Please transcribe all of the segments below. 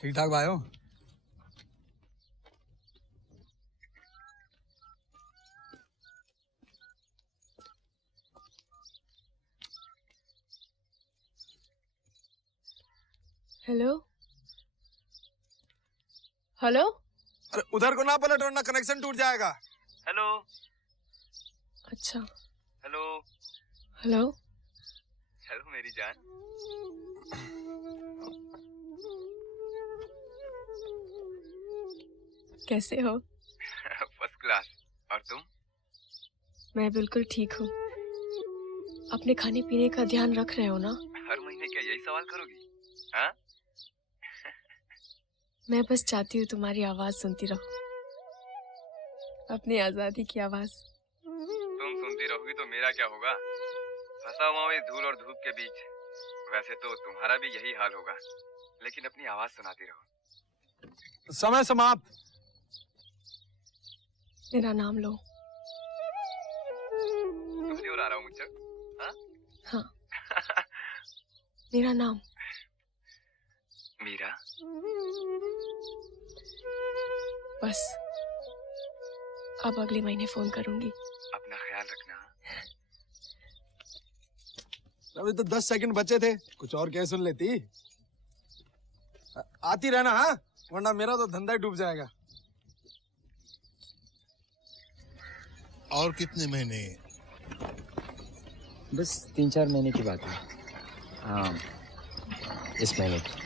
ठीक ठाक भाइयों। Hello hello. अरे उधर को ना पलट वरना कनेक्शन टूट जाएगा। हेलो। अच्छा। हेलो। हेलो। हेलो मेरी जान। कैसे हो? First class. और तुम? मैं बिल्कुल ठीक हूँ। अपने खाने पीने का ध्यान रख रहे हो ना? हर महीने क्या यही सवाल करोगी? हाँ? मैं बस चाहती हूँ तुम्हारी आवाज सुनती रहो, अपनी आजादी की आवाज। तुम सुनती रहोगी तो मेरा क्या होगा? फंसा हुआ इस धूल और धूप के बीच। वैसे तो तुम्हारा भी यही हाल होगा, लेकिन अपनी आवाज सुनाती रहो। समय समाप्त। मेरा नाम लो। तुम्हारी ओर आ रहा हूँ मुझसे। हाँ? हाँ। मेरा नाम मीरा। बस अब अगले महीने फोन करूंगी। अपना ख्याल रखना। अभी तो 10 सेकंड बचे थे, कुछ और क्या सुन लेती। आती रहना हाँ, वरना मेरा तो धंधा ही डूब जाएगा। और कितने महीने? बस 3-4 महीने की बात है। हाँ, इस महीने की।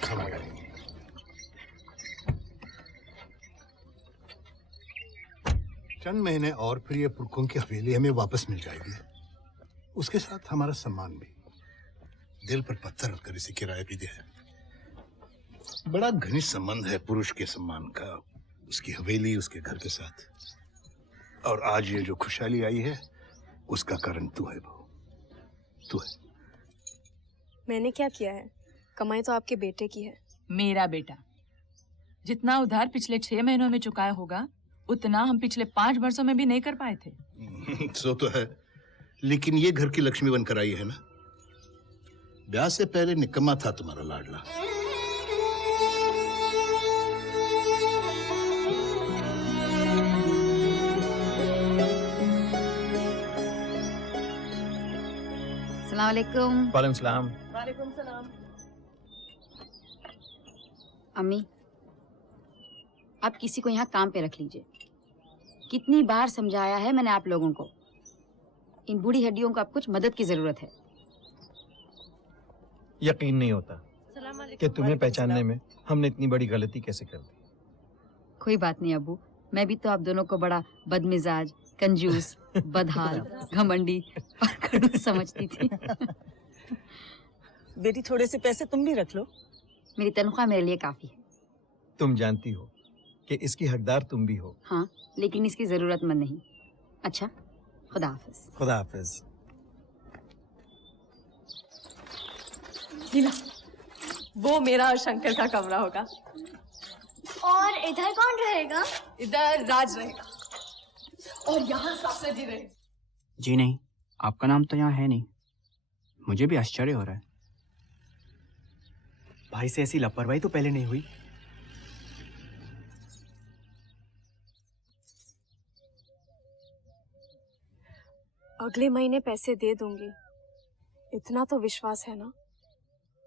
चंद महीने और फिर ये पुरखों की हवेली हमें वापस मिल जाएगी, उसके साथ हमारा सम्मान भी। दिल पर पत्थर रखकर इसे किराए भी दिया है। बड़ा घनिष्ठ संबंध है पुरुष के सम्मान का, उसकी हवेली, उसके घर के साथ। और आज ये जो खुशहाली आई है उसका कारण तू है बहू, तू है। मैंने क्या किया है? कमाई तो आपके बेटे की है। मेरा बेटा जितना उधार पिछले 6 महीनों में चुकाया होगा उतना हम पिछले 5 वर्षों में भी नहीं कर पाए थे। सो तो है, लेकिन ये घर की लक्ष्मी बनकर आई है ना। ब्याह से पहले निकम्मा था तुम्हारा लाडला। अस्सलामुअलैकुम। वालेकुम सलाम। वालेकुम सलाम। अम्मी, आप किसी को यहाँ काम पे रख लीजिए। कितनी बार समझाया है मैंने आप लोगों को, इन बूढ़ी हड्डियों को अब कुछ मदद की जरूरत है। यकीन नहीं होता कि तुम्हें पहचानने में हमने इतनी बड़ी गलती कैसे कर दी। कोई बात नहीं अब्बू, मैं भी तो आप दोनों को बड़ा बदमिजाज, कंजूस, बदहाल, घमंडी और खड़ूस समझती थी। बेटी थोड़े से पैसे तुम भी रख लो। मेरी तनख्वाह मेरे लिए काफी है। तुम जानती हो कि इसकी हकदार तुम भी हो। हाँ, लेकिन इसकी जरूरतमंद नहीं। अच्छा, खुदा हाफिज। खुदा हाफिज। नीला, वो मेरा और शंकर का कमरा होगा। और इधर कौन रहेगा? इधर राज रहेगा और यहाँ सासू जी रहेगा। जी नहीं, आपका नाम तो यहाँ है नहीं। मुझे भी आश्चर्य हो रहा है। भाई से ऐसी लापरवाही तो पहले नहीं हुई। अगले महीने पैसे दे दूंगी, इतना तो विश्वास है ना?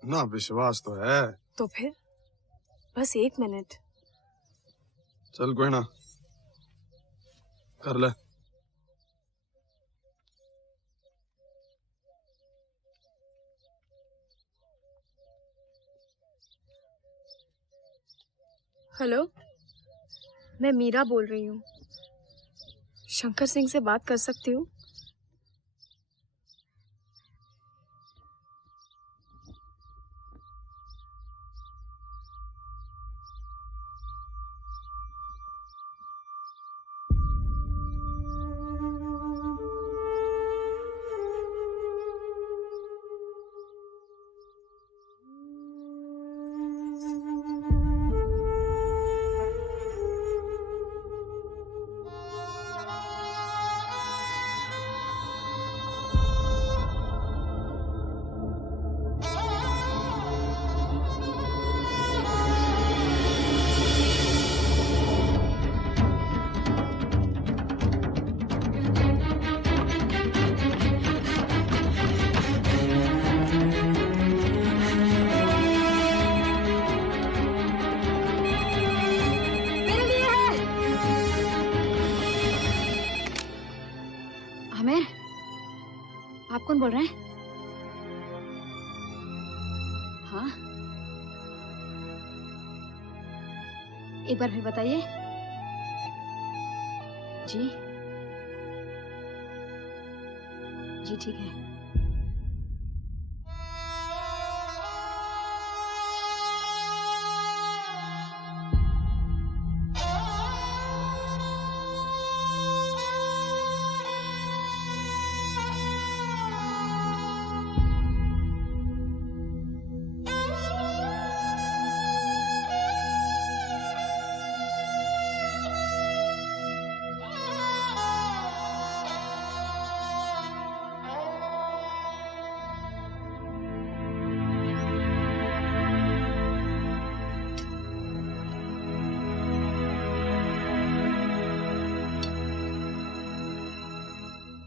ना विश्वास तो है। तो फिर बस 1 मिनट। चल कोई ना, कर ले। हेलो, मैं मीरा बोल रही हूँ। शंकर सिंह से बात कर सकती हूँ? आप कौन बोल रहे हैं? हाँ, एक बार फिर बताइए। जी जी ठीक है।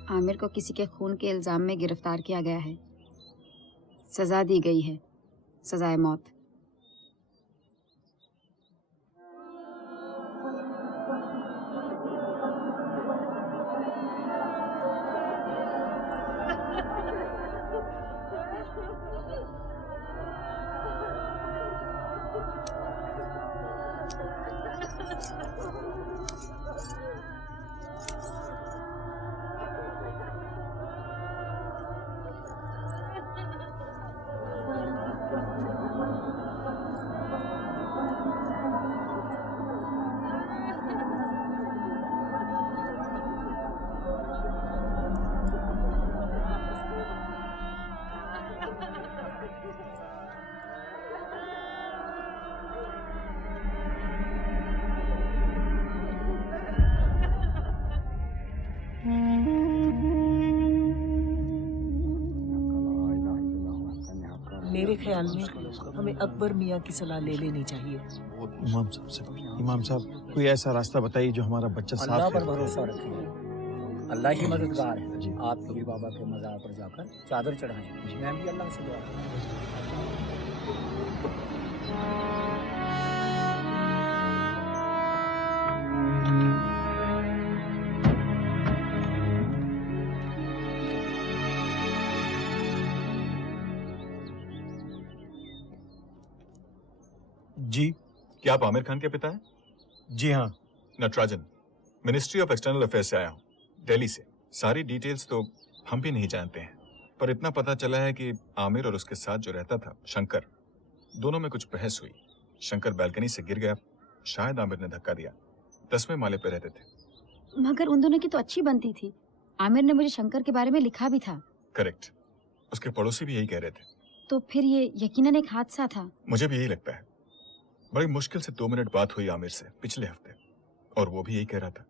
आमिर को किसी के खून के इल्जाम में गिरफ्तार किया गया है। सजा दी गई है, सजाए मौत। मेरे ख्याल में हमें अकबर मियाँ की सलाह ले लेनी चाहिए। इमाम साहब से, इमाम साहब कोई ऐसा रास्ता बताइए जो हमारा बच्चा साफ अल्लाह है। पर भरोसा रखिए, अल्लाह ही मददगार है। आप पीर बाबा के मज़ार पर जाकर चादर चढ़ाएं। मैं भी अल्लाह से दुआ जी क्या आप आमिर खान के पिता हैं? जी हाँ। Natarajan, ministry of external affairs से आया हूँ, दिल्ली से। सारी डिटेल्स तो हम भी नहीं जानते हैं, पर इतना पता चला है कि आमिर और उसके साथ जो रहता था शंकर, दोनों में कुछ बहस हुई। शंकर बालकनी से गिर गया, शायद आमिर ने धक्का दिया। 10वें माले पे रहते थे। मगर उन दोनों की तो अच्छी बनती थी। आमिर ने मुझे शंकर के बारे में लिखा भी था। करेक्ट, उसके पड़ोसी भी यही कह रहे थे। तो फिर ये यकीनन एक हादसा था। मुझे भी यही लगता है। बड़ी मुश्किल से 2 मिनट बात हुई आमिर से पिछले हफ्ते, और वो भी यही कह रहा था।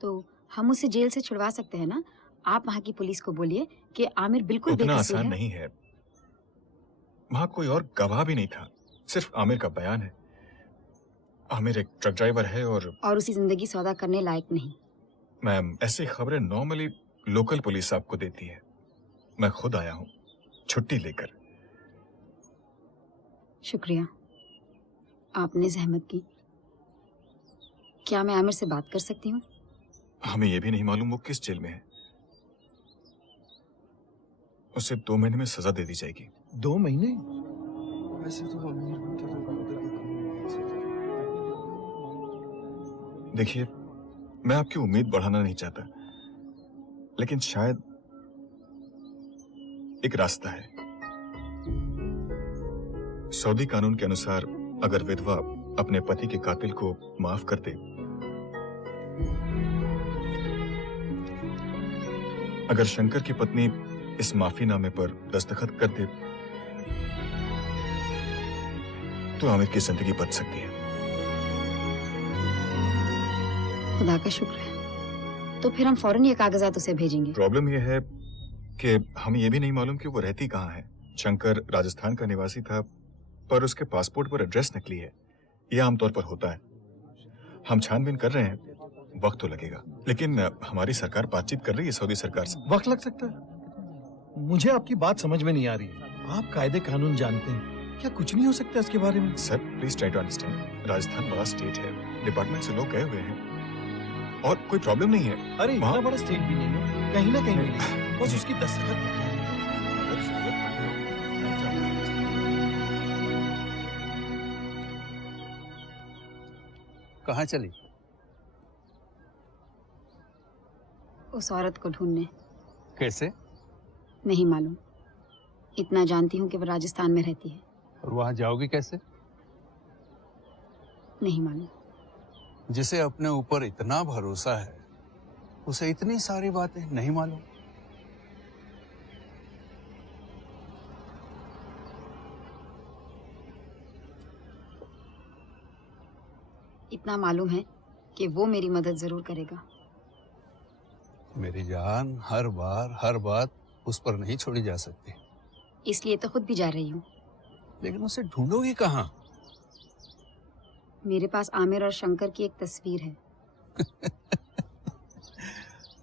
तो हम उसे जेल से छुड़वा सकते हैं ना? आप वहाँ की पुलिस को बोलिए कि आमिर बिल्कुल उतना बेकसूर आसान है। नहीं है। वहां कोई और गवाह भी नहीं था, सिर्फ आमिर का बयान है। आमिर एक ट्रक ड्राइवर है और उसी जिंदगी सौदा करने लायक नहीं। मैम, ऐसी खबरें नॉर्मली लोकल पुलिस आपको देती है। मैं खुद आया हूँ छुट्टी लेकर। शुक्रिया, आपने जहमत की। क्या मैं आमिर से बात कर सकती हूँ? हमें यह भी नहीं मालूम वो किस जेल में है। उसे 2 महीने में सजा दे दी जाएगी। 2 महीने? वैसे तो अमीर बनते तो उधर की देखिए, मैं आपकी उम्मीद बढ़ाना नहीं चाहता, लेकिन शायद एक रास्ता है। सऊदी कानून के अनुसार अगर विधवा अपने पति के कातिल को माफ कर दे, अगर शंकर की पत्नी इस माफीनामे पर दस्तखत कर दे, तो आमिर की जिंदगी बच सकती है। खुदा का शुक्र है। तो फिर हम फौरन ये कागजात उसे भेजेंगे। प्रॉब्लम यह है कि हमें यह भी नहीं मालूम कि वो रहती कहाँ है। शंकर राजस्थान का निवासी था, पर उसके पासपोर्ट पर एड्रेस नकली है। यह आमतौर पर होता है। हम छानबीन कर रहे हैं, वक्त तो लगेगा, लेकिन हमारी सरकार बातचीत कर रही है सऊदी सरकार से। वक्त लग सकता है? मुझे आपकी बात समझ में नहीं आ रही है। आप कायदे कानून जानते हैं, क्या कुछ नहीं हो सकता इसके बारे में? Sir please try to understand. Rajasthan बड़ा स्टेट है, डिपार्टमेंट से लोग गए हुए हैं और कोई प्रॉब्लम नहीं है। अरे इतना बड़ा स्टेट भी नहीं है, कहीं ना कहीं भी नहीं। बस उसकी दस्तखत कहाँ चली? उस औरत को ढूंढने। कैसे? नहीं मालूम, इतना जानती हूँ कि वो राजस्थान में रहती है। और वहां जाओगी कैसे? नहीं मालूम। जिसे अपने ऊपर इतना भरोसा है उसे इतनी सारी बातें नहीं मालूम। इतना मालूम है कि वो मेरी मदद जरूर करेगा। मेरी जान, हर बार हर बात उस पर नहीं छोड़ी जा सकती। इसलिए तो खुद भी जा रही हूँ। लेकिन उसे ढूंढोगी कहाँ? मेरे पास आमिर और शंकर की एक तस्वीर है।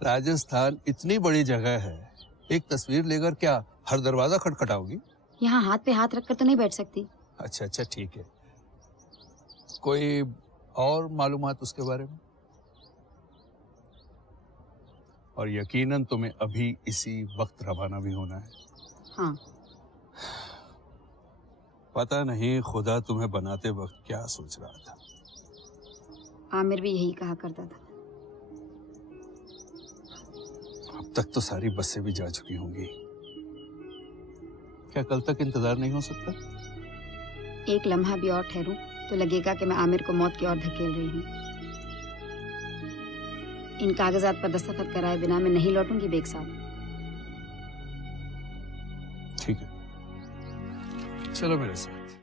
राजस्थान इतनी बड़ी जगह है, एक तस्वीर लेकर क्या हर दरवाजा खटखटाओगी? यहाँ हाथ पे हाथ रखकर तो नहीं बैठ सकती। अच्छा अच्छा ठीक है। कोई और मालूमात उसके बारे में? और यकीनन तुम्हें अभी इसी वक्त रवाना भी होना है। हाँ। पता नहीं खुदा तुम्हें बनाते वक्त क्या सोच रहा था। आमिर भी यही कहा करता था। अब तक तो सारी बसें भी जा चुकी होंगी। क्या कल तक इंतजार नहीं हो सकता? एक लम्हा भी और ठहरूं तो लगेगा कि मैं आमिर को मौत की ओर धकेल रही हूँ। इन कागजात पर दस्तखत कराए बिना मैं नहीं लौटूंगी बेग साहब। ठीक है, चलो मेरे साथ।